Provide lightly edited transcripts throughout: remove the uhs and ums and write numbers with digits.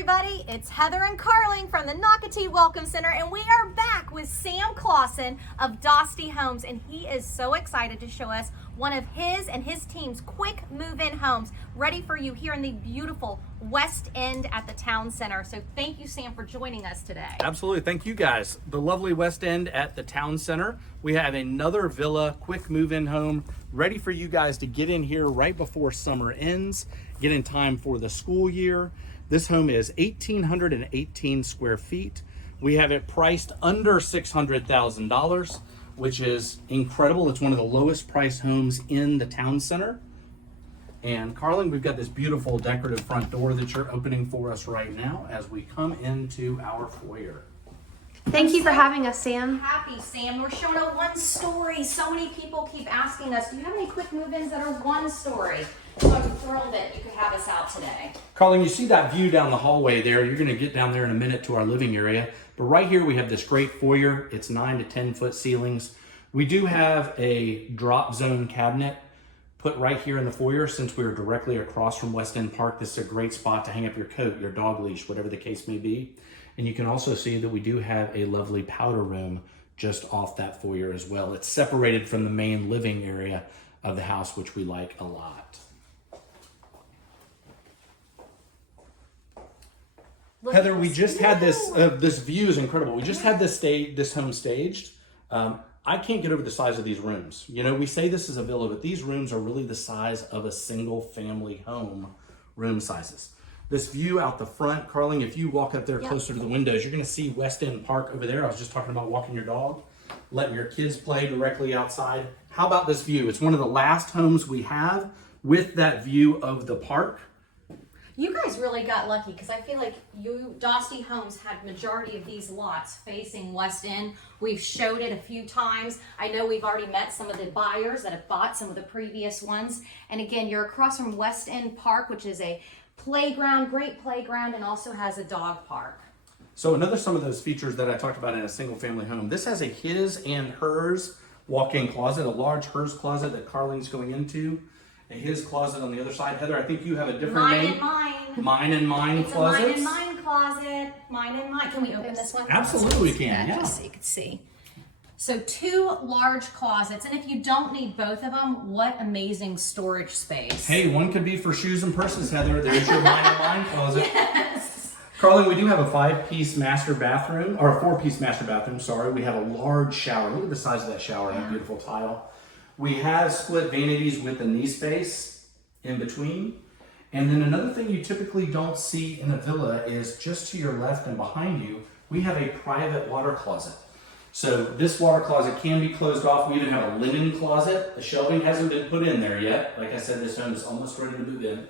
everybody, it's Heather and Carling from the Nocatee Welcome Center, and we are back with Sam Clausen of Dostie Homes, and he is so excited to show us one of his and his team's quick move-in homes ready for you here in the beautiful West End at the Town Center. So thank you, Sam, for joining us today. Absolutely. Thank you, guys. The lovely West End at the Town Center. We have another villa, quick move-in home ready for you guys to get in here right before summer ends, get in time for the school year. This home is 1,818 square feet. We have it priced under $600,000, which is incredible. It's one of the lowest priced homes in the Town Center. And Carling, we've got this beautiful decorative front door that you're opening for us right now as we come into our foyer. Thank you for having us, Sam. Happy, Sam. We're showing a one story. So many people keep asking us, do you have any quick move-ins that are one story? So I'm thrilled that you could have us out today. Carling, you see that view down the hallway there. You're gonna get down there in a minute to our living area. But right here we have this great foyer. It's 9 to 10 foot ceilings. We do have a drop zone cabinet put right here in the foyer. Since we're directly across from West End Park, this is a great spot to hang up your coat, your dog leash, whatever the case may be. And you can also see that we do have a lovely powder room just off that foyer as well. It's separated from the main living area of the house, which we like a lot. Heather, we just had this, this view is incredible. We just had this home staged. I can't get over the size of these rooms. You know, we say this is a villa, but these rooms are really the size of a single family home room sizes. This view out the front, Carling, if you walk up there closer to the windows, you're gonna see West End Park over there. I was just talking about walking your dog, letting your kids play directly outside. How about this view? It's one of the last homes we have with that view of the park. You guys really got lucky because I feel like Dostie Homes had majority of these lots facing West End. We've showed it a few times. I know we've already met some of the buyers that have bought some of the previous ones. And again, you're across from West End Park, which is a playground, great playground, and also has a dog park. So some of those features that I talked about in a single family home. This has a his and hers walk-in closet, a large hers closet that Carling's going into. A his closet on the other side. Heather, I think you have a different name. Mine and mine. Mine and mine closet. It's a mine and mine closet. Mine and mine. Can we open this one? Absolutely we can, yeah. Just so you can see. So 2 large closets, and if you don't need both of them, what amazing storage space. Hey, one could be for shoes and purses, Heather. There's your mine and mine closet. Yes. Carling, we do have a 5-piece master bathroom, or a 4-piece master bathroom, sorry. We have a large shower. Look at the size of that shower, that beautiful tile. We have split vanities with the knee space in between. And then another thing you typically don't see in a villa is just to your left and behind you, we have a private water closet. So this water closet can be closed off. We even have a linen closet. The shelving hasn't been put in there yet. Like I said, this home is almost ready to move in.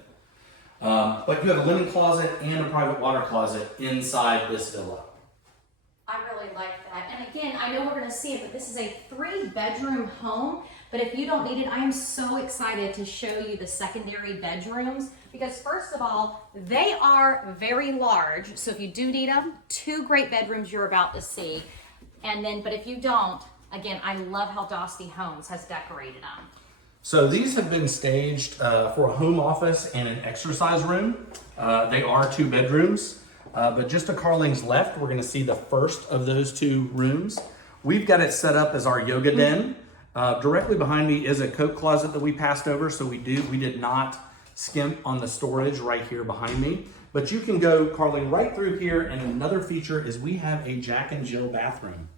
But you have a linen closet and a private water closet inside this villa. I really like that. And again, I know we're going to see it, but this is a 3-bedroom home. But if you don't need it, I am so excited to show you the secondary bedrooms because first of all, they are very large. So if you do need them, 2 great bedrooms you're about to see. And then, but if you don't, again, I love how Dostie Homes has decorated them. So these have been staged for a home office and an exercise room. They are 2 bedrooms. But just to Carling's left, we're gonna see the first of those 2 rooms. We've got it set up as our yoga den. Directly behind me is a coat closet that we passed over, so we did not skimp on the storage right here behind me. But you can go, Carling, right through here, and another feature is we have a Jack and Jill bathroom.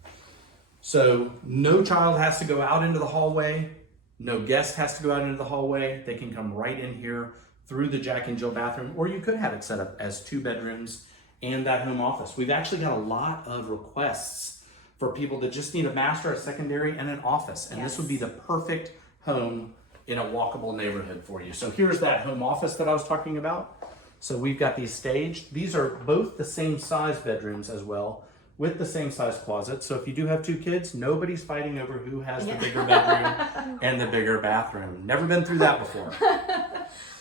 So no child has to go out into the hallway, no guest has to go out into the hallway. They can come right in here through the Jack and Jill bathroom, or you could have it set up as 2 bedrooms and that home office. We've actually got a lot of requests for people that just need a master, a secondary, and an office. And This would be the perfect home in a walkable neighborhood for you. So here's that home office that I was talking about. So we've got these staged. These are both the same size bedrooms as well, with the same size closet. So if you do have 2 kids, nobody's fighting over who has the bigger bedroom and the bigger bathroom. Never been through that before.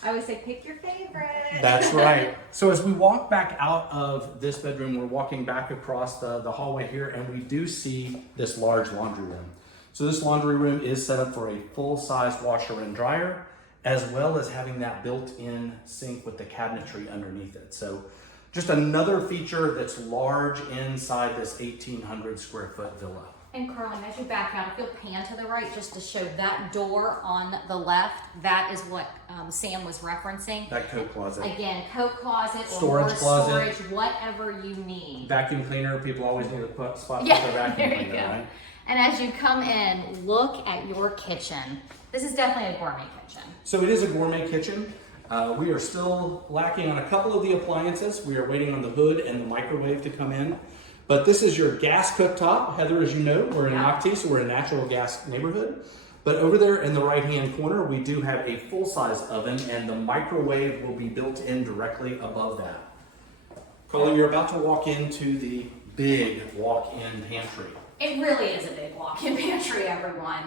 I always say, pick your favorite. That's right. So as we walk back out of this bedroom, we're walking back across the hallway here, and we do see this large laundry room. So this laundry room is set up for a full-size washer and dryer, as well as having that built-in sink with the cabinetry underneath it. So Just another feature that's large inside this 1,800 square foot villa. And Carlin, as you back out, if you'll pan to the right just to show that door on the left, that is what Sam was referencing. That coat closet. Again, coat closet Storage or closet. storage, whatever you need. Vacuum cleaner, people always need a spot for Yeah, their vacuum there you cleaner, go. right? And as you come in, look at your kitchen. This is definitely a gourmet kitchen. So it is a gourmet kitchen. We are still lacking on a couple of the appliances. We are waiting on the hood and the microwave to come in. But this is your gas cooktop. Heather, as you know, we're in Nocatee, so we're in a natural gas neighborhood. But over there in the right-hand corner, we do have a full-size oven, and the microwave will be built in directly above that. Carly, you're about to walk into the big walk-in pantry. It really is a big walk-in pantry, everyone.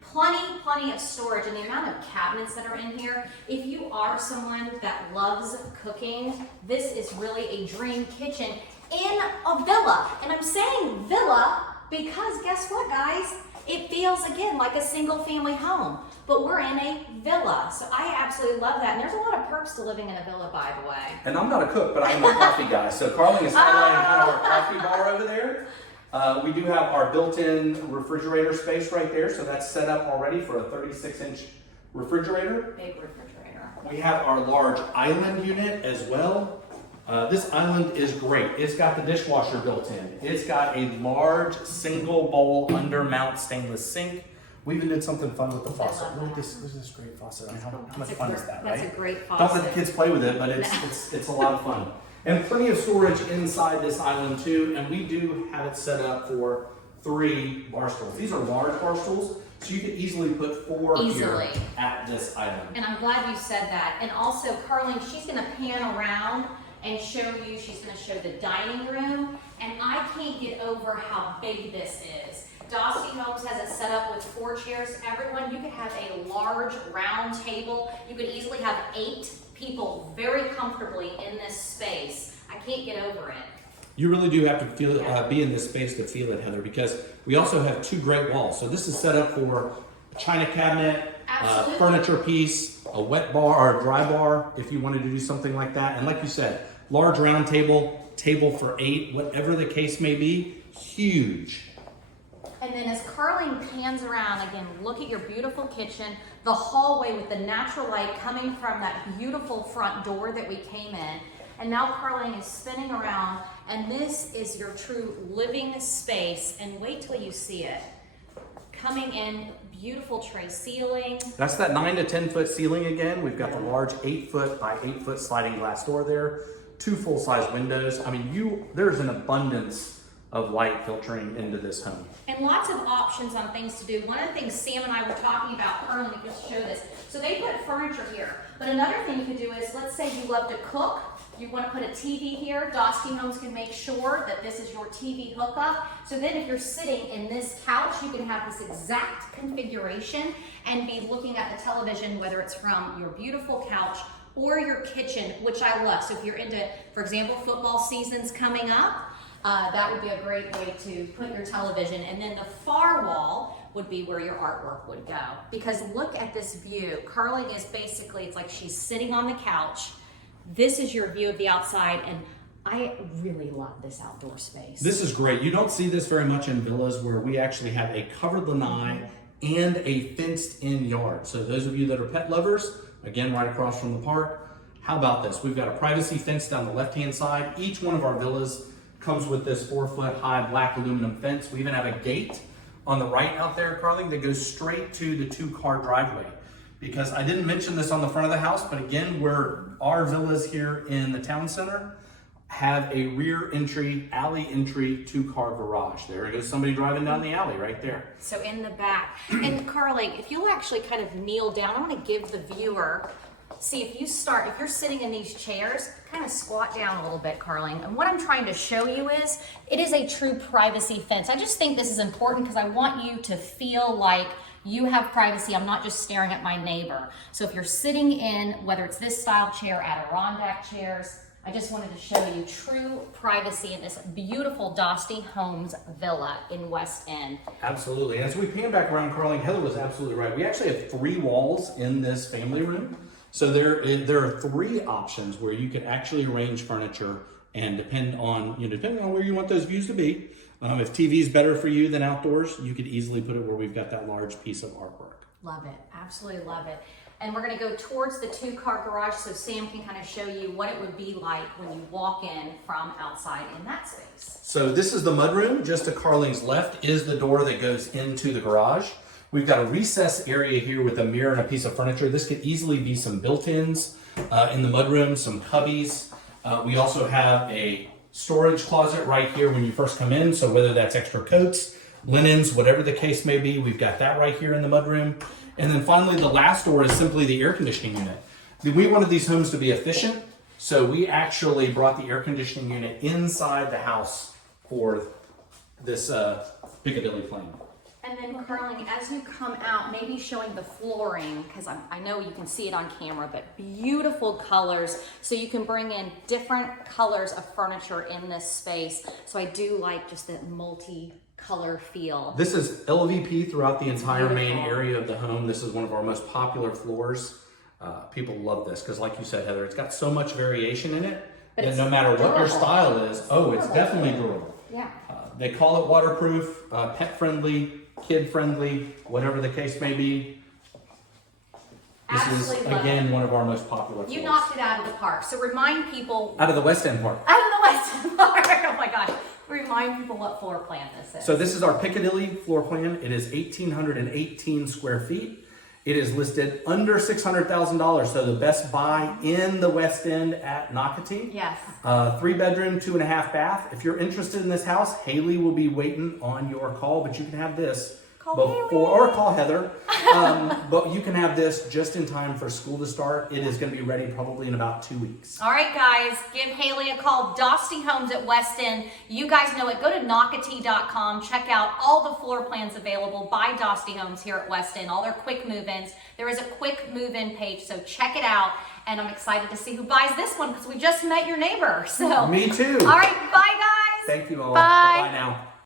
Plenty of storage, and the amount of cabinets that are in here. If you are someone that loves cooking, this is really a dream kitchen in a villa. And I'm saying villa because guess what, guys? It feels, again, like a single family home, but we're in a villa. So I absolutely love that. And there's a lot of perks to living in a villa, by the way. And I'm not a cook, but I am a coffee guy. So Carly is highlighting kind of our coffee bar over there. We do have our built-in refrigerator space right there, so that's set up already for a 36-inch refrigerator. Big refrigerator. We have our large island unit as well. This island is great. It's got the dishwasher built in. It's got a large single bowl under-mount stainless sink. We even did something fun with the faucet. Look at this great faucet. I mean, how much fun is that, right? That's a great Don't faucet. let the kids play with it, but it's a lot of fun. And plenty of storage inside this island too, and we do have it set up for 3 bar stools. These are large bar stools, so you could easily put 4 here at this island. And I'm glad you said that. And also, Carlene, she's gonna pan around and show you, she's gonna show the dining room, and I can't get over how big this is. Dostie Homes has it set up with 4 chairs. Everyone, you could have a large round table. You could easily have 8 people very comfortably in this space. I can't get over it. You really do have to feel be in this space to feel it, Heather, because we also have 2 great walls. So this is set up for a china cabinet, furniture piece, a wet bar or a dry bar if you wanted to do something like that. And like you said, large round table, table for 8, whatever the case may be, huge. And then as Carlene pans around, again, look at your beautiful kitchen, the hallway with the natural light coming from that beautiful front door that we came in. And now Carlene is spinning around, and this is your true living space. And wait till you see it. Coming in, beautiful tray ceiling. That's that 9 to 10 foot ceiling again. We've got the large 8 foot by 8 foot sliding glass door there. 2 full size windows. I mean, there's an abundance of light filtering into this home. And lots of options on things to do. One of the things Sam and I were talking about, Carlene, let me just show this. So they put furniture here. But another thing you could do is, let's say you love to cook, you want to put a TV here. Dostie Homes can make sure that this is your TV hookup. So then if you're sitting in this couch, you can have this exact configuration and be looking at the television, whether it's from your beautiful couch or your kitchen, which I love. So if you're into, for example, football season's coming up, that would be a great way to put your television. And then the far wall would be where your artwork would go. Because look at this view. Carlene is basically, it's like she's sitting on the couch. This is your view of the outside, and I really love this outdoor space. This is great. You don't see this very much in villas where we actually have a covered lanai and a fenced in yard. So those of you that are pet lovers, again, right across from the park, how about this? We've got a privacy fence down the left-hand side. Each one of our villas comes with this 4 foot high black aluminum fence. We even have a gate on the right out there, Carly, that goes straight to the 2-car driveway. Because I didn't mention this on the front of the house, but again, our villas here in the town center have a rear entry, alley entry, 2-car garage. There goes somebody driving down the alley right there. So in the back. And Carly, if you'll actually kind of kneel down, I want to give the viewer, see if you're sitting in these chairs, kind of squat down a little bit, Carlene. And what I'm trying to show you is, it is a true privacy fence. I just think this is important because I want you to feel like you have privacy. I'm not just staring at my neighbor. So if you're sitting in, whether it's this style chair, Adirondack chairs, I just wanted to show you true privacy in this beautiful Dostie Homes villa in West End. Absolutely. As we pan back around, Carly, Heather was absolutely right. We actually have 3 walls in this family room. So there are 3 options where you can actually arrange furniture and depending on where you want those views to be. If TV is better for you than outdoors, you could easily put it where we've got that large piece of artwork. Love it, absolutely love it. And we're gonna go towards the 2-car garage so Sam can kind of show you what it would be like when you walk in from outside in that space. So this is the mudroom. Just to Carling's left is the door that goes into the garage. We've got a recess area here with a mirror and a piece of furniture. This could easily be some built-ins in the mudroom, some cubbies. We also have a storage closet right here when you first come in. So whether that's extra coats, linens, whatever the case may be, we've got that right here in the mudroom. And then finally, the last door is simply the air conditioning unit. We wanted these homes to be efficient, so we actually brought the air conditioning unit inside the house for this Piccadilly plan. And then Carling, as you come out, maybe showing the flooring, because I know you can see it on camera, but beautiful colors. So you can bring in different colors of furniture in this space. So I do like just that multi-color feel. This is LVP throughout the entire main beautiful. area of the home. This is one of our most popular floors. People love this because, like you said, Heather, it's got so much variation in it But that it's no matter what your durable. style is, it's definitely durable. Yeah. They call it waterproof, pet-friendly, kid-friendly, whatever the case may be. This Absolutely is, love again, one of our most popular You floors. knocked it out of the park. So remind people, Out of the West End part. out of the West Park. Oh my gosh. Remind people what floor plan this is. So this is our Piccadilly floor plan. It is 1,818 square feet. It is listed under $600,000, so the best buy in the West End at Nocatee. Yes. 3-bedroom, 2.5 bath. If you're interested in this house, Haley will be waiting on your call, but you can have this or call Heather. But you can have this just in time for school to start. It is going to be ready probably in about 2 weeks. All right, guys, give Haley a call. Dosty Homes at West End. You guys know it. Go to Nocatee.com. Check out all the floor plans available by Dosty Homes here at West End. All their quick move-ins. There is a quick move-in page, so check it out. And I'm excited to see who buys this one because we just met your neighbor. So Me too. all right, bye, guys. Thank you all. Bye. Bye now.